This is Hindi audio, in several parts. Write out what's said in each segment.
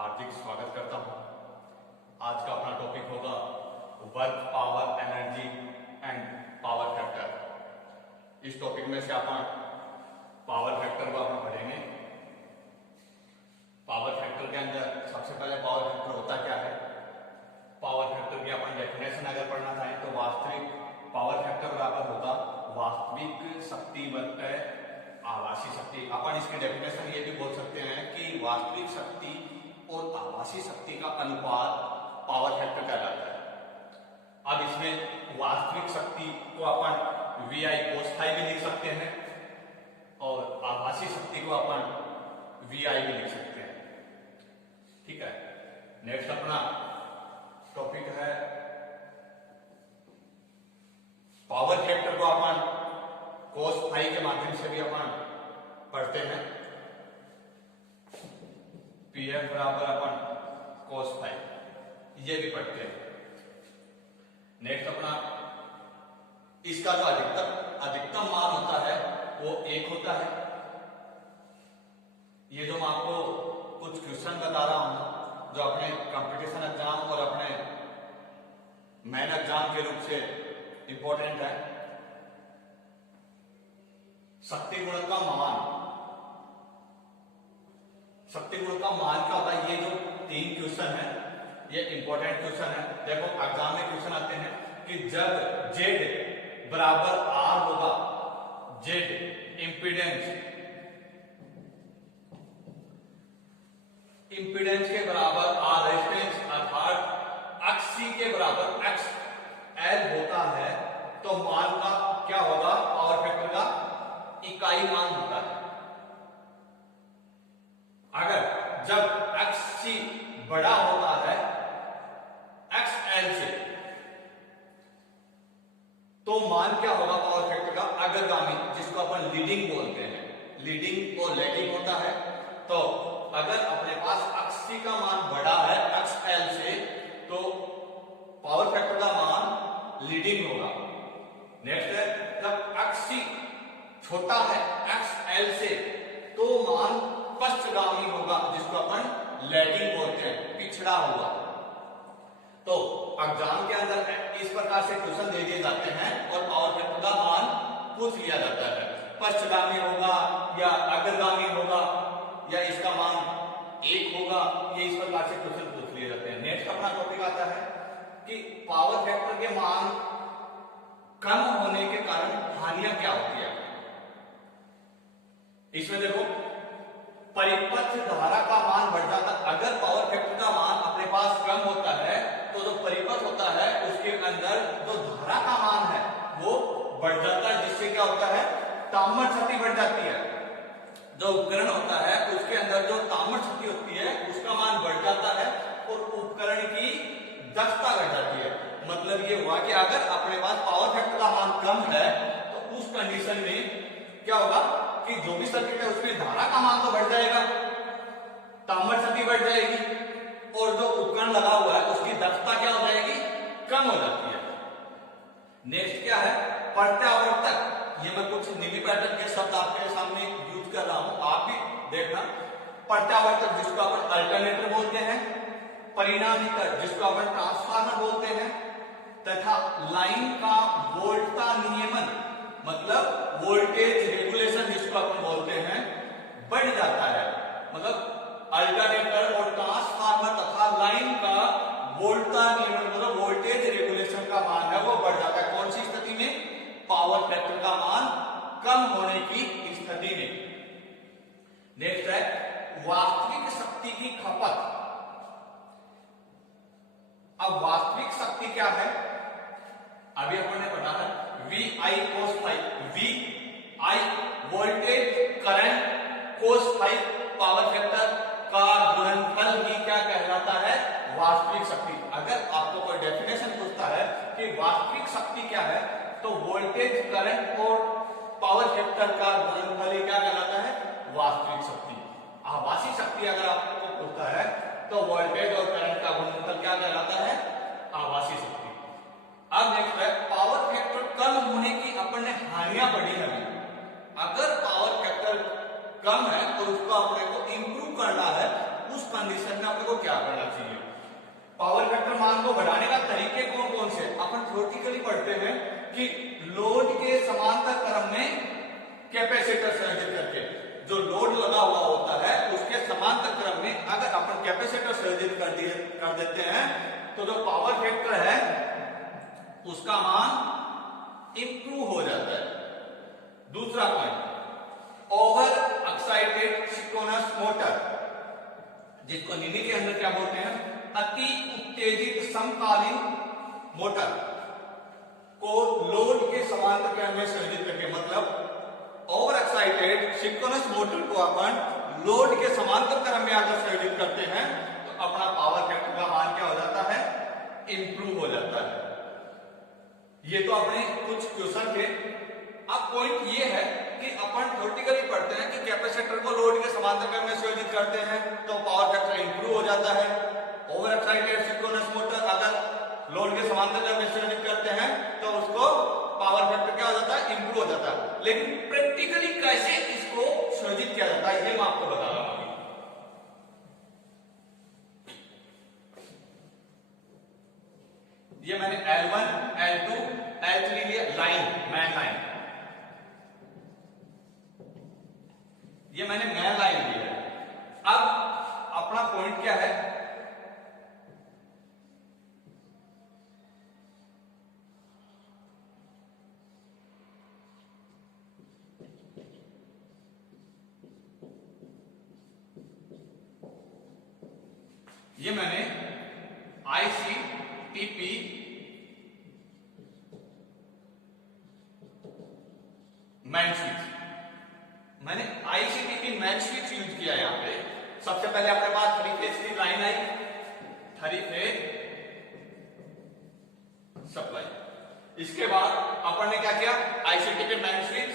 हार्दिक स्वागत करता हूं। आज का अपना टॉपिक होगा work power energy and power factor. इस टॉपिक में से अपन पावर फैक्टर को अपन पढ़ेंगे। पावर फैक्टर के अंदर सबसे पहले पावर फैक्टर होता क्या है, पावर फैक्टर की अपन डेफिनेशन अगर पढ़ना चाहें तो वास्तविक पावर फैक्टर बराबर होगा वास्तविक शक्ति बटे आभासी शक्ति। अपन इसकी डेफिनेशन ये भी बोल सकते हैं कि वास्तविक शक्ति और आभासी शक्ति का अनुपात पावर फैक्टर कहलाता है। अब इसमें वास्तविक शक्ति को अपन VI cos phi भी लिख सकते हैं और आभासी शक्ति को अपन VI भी लिख सकते हैं। ठीक है, नेक्स्ट अपना टॉपिक है पावर फैक्टर को अपन cos phi के माध्यम से भी अपन पढ़ते हैं। PF बराबर अपन cos phi ये भी पढ़ते हैं। नेक्स्ट अपना इसका जो अधिकतम मान होता है वो 1 होता है। ये जो मैं आपको कुछ क्वेश्चन बता रहा हूं जो अपने कंपटीशन एग्जाम और अपने मेन एग्जाम के रूप से इंपॉर्टेंट है। शक्ति गुण का मान, शक्ति गुण का मान क्या होता है, ये जो 3 क्वेश्चन है ये इंपॉर्टेंट क्वेश्चन है। देखो एग्जाम में क्वेश्चन आते हैं कि जब Z बराबर R होगा, Z इंपीडेंस के बराबर R रेजिस्टेंस अर्थात XC के बराबर XL होता है तो मान का क्या होगा, पावर फैक्टर का इकाई मान होता है। अगर जब XC बड़ा होता है XL से तो मान क्या होगा पावर फैक्टर का अग्रगामी, जिसको अपन लीडिंग बोलते हैं। लीडिंग और लैगिंग होता है। तो अगर अपने पास XC का मान बड़ा है XL से तो पावर फैक्टर का मान लीडिंग होगा। नेक्स्ट है जब XC छोटा है XL से तो मान पश्चगामी होगा, जिसको अपन लैगिंग बोलते हैं, पिछड़ा होगा। तो एग्जाम के अंदर इस प्रकार से क्वेश्चन दे दिए जाते हैं और पावर फैक्टर का मान पूछ लिया जाता है। पश्चगामी होगा या अग्रगामी होगा या इसका मान 1 होगा, ये इस प्रकार से क्वेश्चन पूछ लिए जाते हैं। नेक्स्ट अपना टॉपिक आता है कि पावर फैक्टर के मान कम होने के कारण हानियां क्या होती है। इसमें देखो परिपथ धारा का मान बढ़ जाता है। अगर पावर फैक्टर का मान अपने पास कम होता है तो जो परिपथ होता है उसके अंदर जो धारा का मान है वो बढ़ जाता है, जिससे क्या होता है, ताम्र शक्ति बढ़ जाती है। जो उपकरण होता है उसके अंदर जो ताम्र शक्ति होती है उसका मान बढ़ जाता है और उपकरण की दक्षता बढ़ जाती है। मतलब ये हुआ कि अगर अपने पास पावर फैक्टर का मान कम है तो उस कंडीशन में क्या होगा कि जो भी सर्किट है उसमें धारा का मान तो बढ़ जाएगा, ताम्र शक्ति बढ़ जाएगी और जो उपकरण लगा हुआ है उसकी दक्षता क्या हो जाएगी, कम हो जाती है। नेक्स्ट क्या है, प्रत्यावर्तक। ये मैं कुछ निमी पैटर्न के शब्द आपके सामने यूज कर रहा हूं, आप भी देखना। प्रत्यावर्तक जिसको अपन अल्टरनेटर बोलते हैं, परिणामीकर जिसको अपन ट्रांसफार्मर बोलते हैं, तथा लाइन का वोल्टता नियमन मतलब वोल्टेज रेगुलेशन जिसको अपन बोलते हैं बढ़ जाता है। मतलब अल्टरनेटर और ट्रांसफार्मर तथा लाइन का वोल्टता नियमन मतलब वोल्टेज रेगुलेशन का मान है वो बढ़ जाता है। कौन सी स्थिति में, पावर फैक्टर का मान कम होने की स्थिति में। नेक्स्ट है वास्तविक शक्ति की खपत। अब वास्तविक शक्ति क्या है, अभी अपन ने पढ़ा है VI cos phi। VI voltage current, cos phi power factor का गुणनफल ही क्या कहलाता है, वास्तविक शक्ति। अगर आपको कोई डेफिनेशन पूछता है कि वास्तविक शक्ति क्या है तो वोल्टेज करंट और पावर फैक्टर का गुणनफल ही क्या कहलाता है, वास्तविक शक्ति। आभासी शक्ति अगर आपको पूछता है तो वोल्टेज और करंट का गुणनफल क्या कहलाता है, आभासी शक्ति। अब नेक्स्ट है पावर फैक्टर कम होने की अपन ने हानियां पढ़ी है। अगर पावर फैक्टर कम है और उसको अपने को इंप्रूव करना है, उस कंडीशन में अपने को क्या करना चाहिए। पावर फैक्टर मान को बढ़ाने का तरीके कौन कौन से, अपन थ्योरेटिकली पढ़ते हैं कि लोड के समांतर क्रम में कैपेसिटर सर्जित करके, जो लोड लगा हुआ होता है उसके समांतर क्रम में अगर अपन कैपेसिटर सर्जित कर देते हैं तो जो पावर फैक्टर है उसका मान इंप्रूव हो जाता है। दूसरा point, over excited synchronous motor, जिसको नीली के अंदर क्या बोलते हैं, अति उत्तेजित समकालीन मोटर को लोड के समांतर क्रम में सर्जित करके, मतलब ओवर एक्साइटेड सिंक्रोनस मोटर को अपन लोड के समांतर क्रम में अगर सर्जित करते हैं तो अपना पावर फैक्टर का मान क्या हो जाता है, इंप्रूव हो जाता है। ये तो अपने कुछ क्वेश्चन थे। अब पॉइंट ये है कि अपन थ्योरेटिकली पढ़ते हैं कि कैपेसिटर को लोड के समांतर क्रम में संयोजित करते हैं तो पावर फैक्टर इंप्रूव हो जाता है। ओवर एक्साइटेड सिंक्रोनस मोटर अगर लोड के समांतर क्रम में संयोजित करते हैं तो उसको पावर फैक्टर क्या हो जाता है, इंप्रूव हो जाता है। लेकिन प्रैक्टिकली कैसे इसको संयोजित किया जाता है ये मैं आपको बता रहा हूं। ये मैंने L1, L2, L3 लिया, लाइन, मैन लाइन, ये मैंने मैन लाइन ली है। अब अपना पॉइंट क्या है, ये मैंने ICTP मैन स्विच, मैंने ICTP मैन स्विच यूज किया यहां पे। सबसे पहले अपने पास 3 फेज की लाइन आई, 3 फेज सप्लाई। इसके बाद अपन ने क्या किया, ICTP मैन स्विच।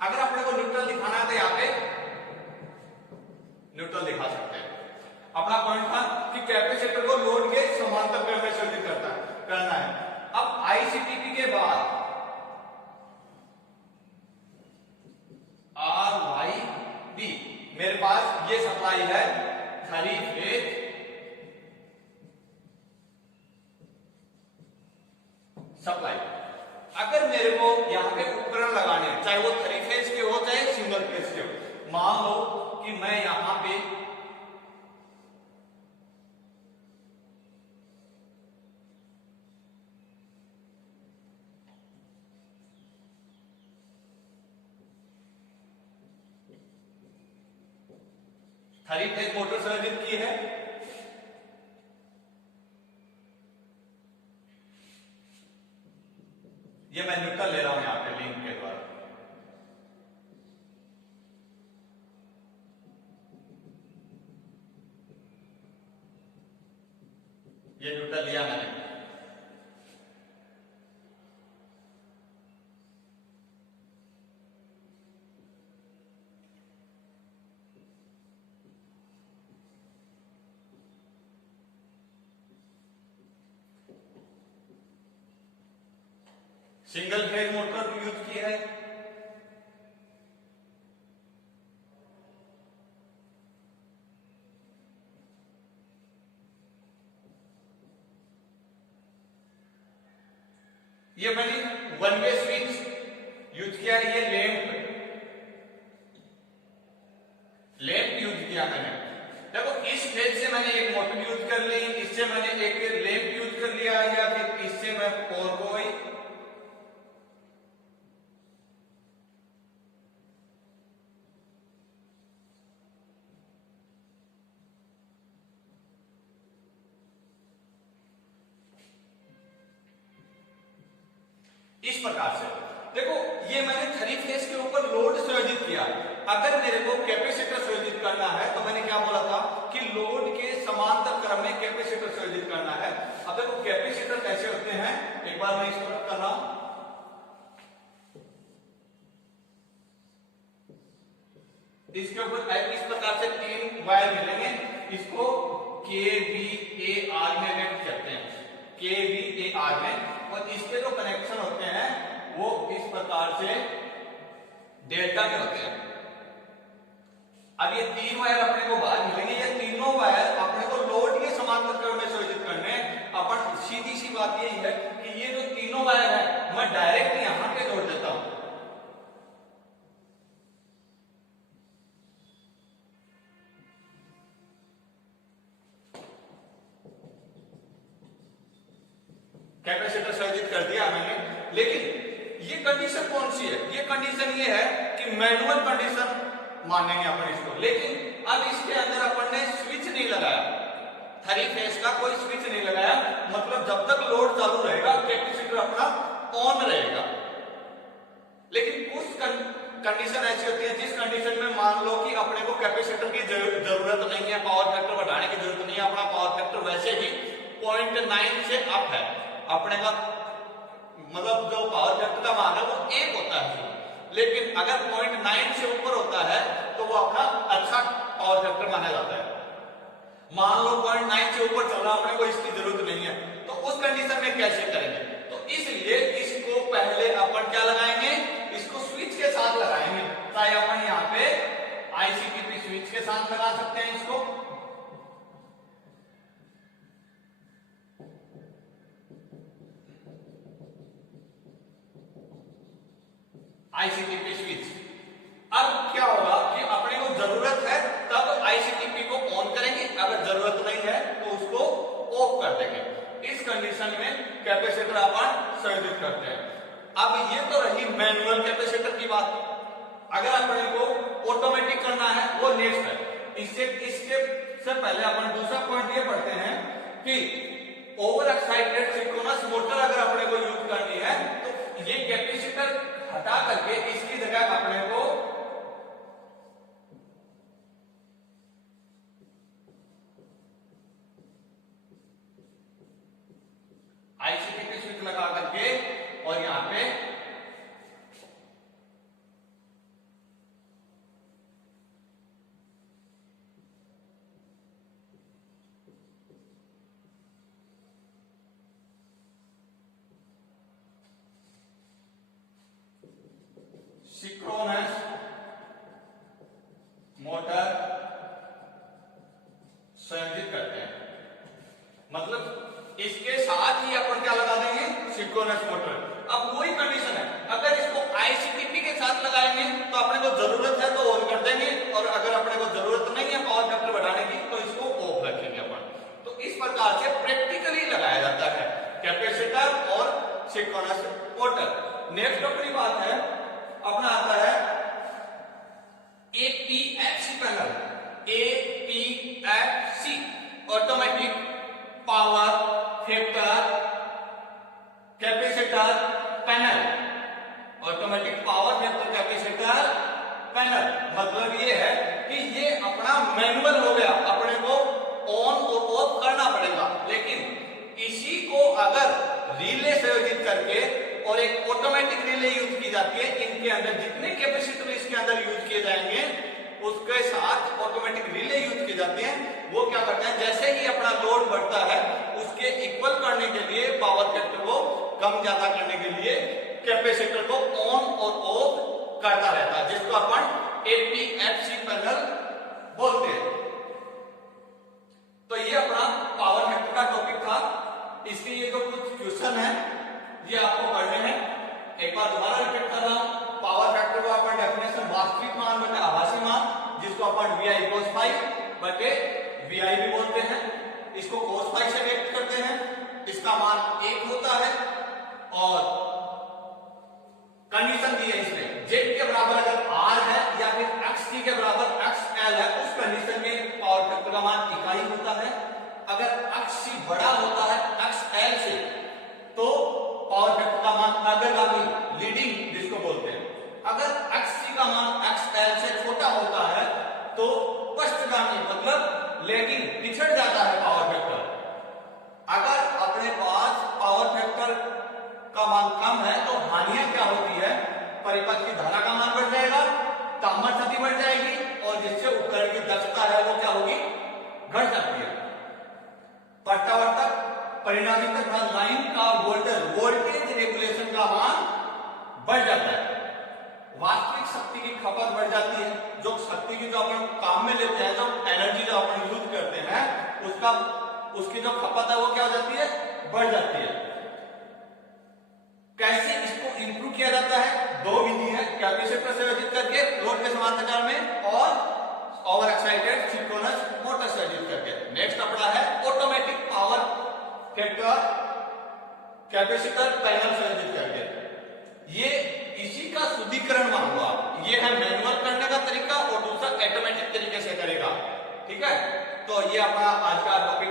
अगर अपने को न्यूट्रल दिखाना है तो यहां पे न्यूट्रल दिखा सकते हैं। अपना पॉइंट था कि कैपेसिटर को लोड के समांतर क्रम में संयोजित करना है। अब ICTP के बाद RYB, मेरे पास ये सप्लाई है 3 फेज सप्लाई। अगर मेरे को यहां पे उपकरण लगाने हैं, चाहे वो 3 फेज के हो चाहे सिंगल फेज के हो, मान लो कि मैं यहां पे थ्री फेज मोटर संयोजित की है। ये मैं न्यूट्रल ले रहा हूं यहां पे लिंक के द्वारा। ये न्यूट्रल लिया मैंने। सिंगल फेज मोटर यूज की है। ये मैंने 1 वे स्विच यूज किया है। ये लैंप यूज किया मैंने। देखो इस फेज से मैंने एक मोटर यूज कर ली, इससे मैंने एक लैंप यूज कर लिया, या फिर इससे मैं और कोई इस प्रकार से। देखो ये मैंने 3 फेज के ऊपर लोड संयोजित किया। अगर मेरे को कैपेसिटर संयोजित करना है तो मैंने क्या बोला था कि लोड के समांतर क्रम में कैपेसिटर संयोजित करना है। अब देखो कैपेसिटर कैसे होते हैं, एक बार मैं इसको रख कर रहा हूं। इसके ऊपर इस प्रकार से 3 वायर मिलेंगे, इसको KVAR में व्यक्त करते हैं, KVAR में। और इसके जो कनेक्शन होते हैं वो इस प्रकार से डेल्टा में होते हैं। अब ये 3 वायर अपने को बाहर मिलेंगे, ये तीनों वायर अपने कैपेसिटर संयोजित कर दिया मैंने, लेकिन ये कंडीशन कौन सी है? ये कंडीशन ये है कि मैनुअल कंडीशन मानेंगे अपन इसको, लेकिन अब इसके अंदर अपन ने स्विच नहीं लगाया, 3 फेज का कोई स्विच नहीं लगाया, मतलब जब तक लोड चालू रहेगा कैपेसिटर अपना ऑन रहेगा। लेकिन कुछ कंडीशन ऐसी होती है जिस कंडीशन में मान लो कि अपने को कैपेसिटर की जरूरत नहीं है, पावर फैक्टर बढ़ाने की जरूरत नहीं है, अपना पावर फैक्टर वैसे ही 0.9 से अप है, अपने का मतलब जो पावर फैक्टर का मान है वो 1 होता है, लेकिन अगर 0.9 से ऊपर होता है तो वो अपना अच्छा पावर फैक्टर माना जाता है। मान लो 0.9 से ऊपर चल रहा, अपने को इसकी जरूरत नहीं है, तो उस कंडीशन में कैसे करेंगे? तो इसलिए इसको पहले अपन क्या लगाएंगे, इसको स्विच के साथ लगाएंगे, चाहे अपन यहाँ पे आईसीटीपी स्विच के साथ लगा सकते हैं इसको, आईसीटीपी स्विच। अब क्या होगा कि अपने को जरूरत है तब आईसीटीपी को ऑन करेंगे, अगर जरूरत नहीं है तो उसको ऑफ कर देंगे। इस कंडीशन में कैपेसिटर अपन संयोजित करते हैं। अब ये तो रही मैनुअल कैपेसिटर की बात। अगर अपने को ऑटोमेटिक करना है वो नेक्स्ट है। इसके से पहले अपन दूसरा पॉइंट ये पढ़ते हैं कि ओवर एक्साइटेड सिंक्रोनस मोटर अगर अपने को यूज करनी है तो ये कैपेसिटर हटा करके इसकी जगह अपने को आईसीटीपी स्विच लगा करके और यहां पे सिंक्रोनस मोटर संयोजित करते हैं, मतलब इसके साथ ही अपन क्या लगा देंगे, सिंक्रोनस मोटर। अब वही कंडीशन है, अगर इसको आईसीटीपी के साथ लगाएंगे तो अपने को जरूरत है तो ऑन कर देंगे, और अगर अपने को जरूरत नहीं है पावर फैक्टर बढ़ाने की तो इसको ऑफ रखेंगे अपन। तो इस प्रकार से प्रैक्टिकली लगाया जाता है कैपेसिटर और सिंक्रोनस मोटर। नेक्स्ट अपनी बात है, अपना आता है APFC panel. APFC automatic power factor capacitor panel. Automatic power factor capacitor panel मतलब ये है कि ये अपना मैनुअल हो गया, अपने को ऑन और ऑफ करना पड़ेगा, लेकिन इसी को अगर रिले संयोजित करके और एक ऑटोमेटिक रिले यूज की जाती है, इनके अंदर जितने कैपेसिटर इसके अंदर यूज किए जाएंगे उसके साथ ऑटोमेटिक रिले यूज की जाती हैं। वो क्या करते हैं, जैसे ही अपना लोड बढ़ता है उसके इक्वल करने के लिए, पावर फैक्टर को कम ज्यादा करने के लिए कैपेसिटर को ऑन और ऑफ करता रहता है, जिसको अपन एपीएफसी पैनल बोलते हैं। तो ये अपना पावर फैक्टर का टॉपिक था। इसके ये जो कुछ क्वेश्चन है ये आपको पढ़ने हैं। एक बार दोबारा रिपीट कर रहा हूं, पावर फैक्टर को अपन डेफिनेशन वास्तविक मान बटे आभासी मान, जिसको अपन VI cos phi बटे VI भी बोलते हैं, इसको cos phi से व्यक्त करते हैं। इसका मान 1 होता है और कंडीशन दी है इसमें, Z के बराबर अगर R है या फिर XC के बराबर XL है, उस कंडीशन में पावर फैक्टर का मान इकाई होता है। अगर XC बड़ा होता है XL से तो पावर फैक्टर का मान अग्रगामी लीडिंग जिसको बोलते हैं। अगर XC का मान XL से छोटा होता है तो पश्चगामी मतलब लैगिंग पिछड़ जाता है पावर फैक्टर। अगर अपने पास पावर फैक्टर का मान कम है तो हानियां क्या होती है, परिपथ की धारा का मान बढ़ जाएगा, तापमान क्षति बढ़ जाएगी और जिससे उपकरण की दक्षता है वो क्या होगी, घट जाती है। पट्टावर्तक परिणामी तथा लाइन का वोल्टेज रेगुलेशन का मान बढ़ जाता है। वास्तविक शक्ति की खपत बढ़ जाती है, जो शक्ति की जो अपन काम में लेते हैं, जो एनर्जी जो अपन यूज करते हैं उसकी जो खपत है वो क्या हो जाती है, बढ़ जाती है। कैसे इसको इंप्रूव किया जाता है, 2 विधि है, कैपेसिटर से संयोजित करके लोड के समांतर में और ओवर एक्साइटेड सिंक्रोनस मोटर से संयोजित करके। नेक्स्ट अपना है automatic power factor capacitor panel संयोजित करके। ये इसी का शुद्धिकरण मान लो आप, ये है मैनुअल करने का तरीका और दूसरा ऑटोमेटिक तरीके से करेगा। ठीक है, तो ये अपना आज का टॉपिक